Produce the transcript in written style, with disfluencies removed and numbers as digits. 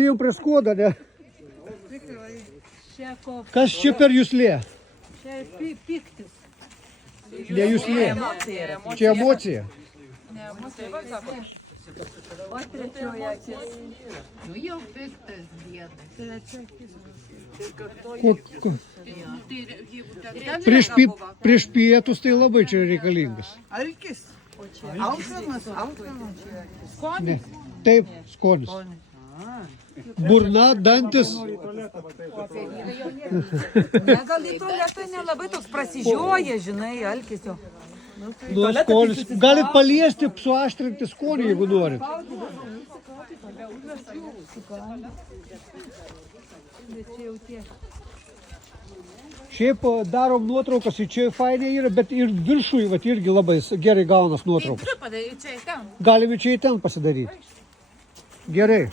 Jau prie Skoda, ne? Čia ko? Kas čia per jūslė? Čia piktis. Ne jūslė. Čia emocija. O trečioji akis. Nu jau piktas diedas. Trečia akis. Prieš pietus tai labai čia reikalingas. Alkis. Alkanas. Ne. Taip, skonis. Burna, dantis. Gal į tualetą nelabai toks prasižioja, žinai, alkis jo. Nu, skonis. Galit paliesti, suaštrinti skonį, jeigu norit. Šiaip darom nuotraukas, čia fainai yra, bet ir viršui vat, irgi labai gerai gaunas nuotraukas. Galime čia į ten pasidaryti. Gerai.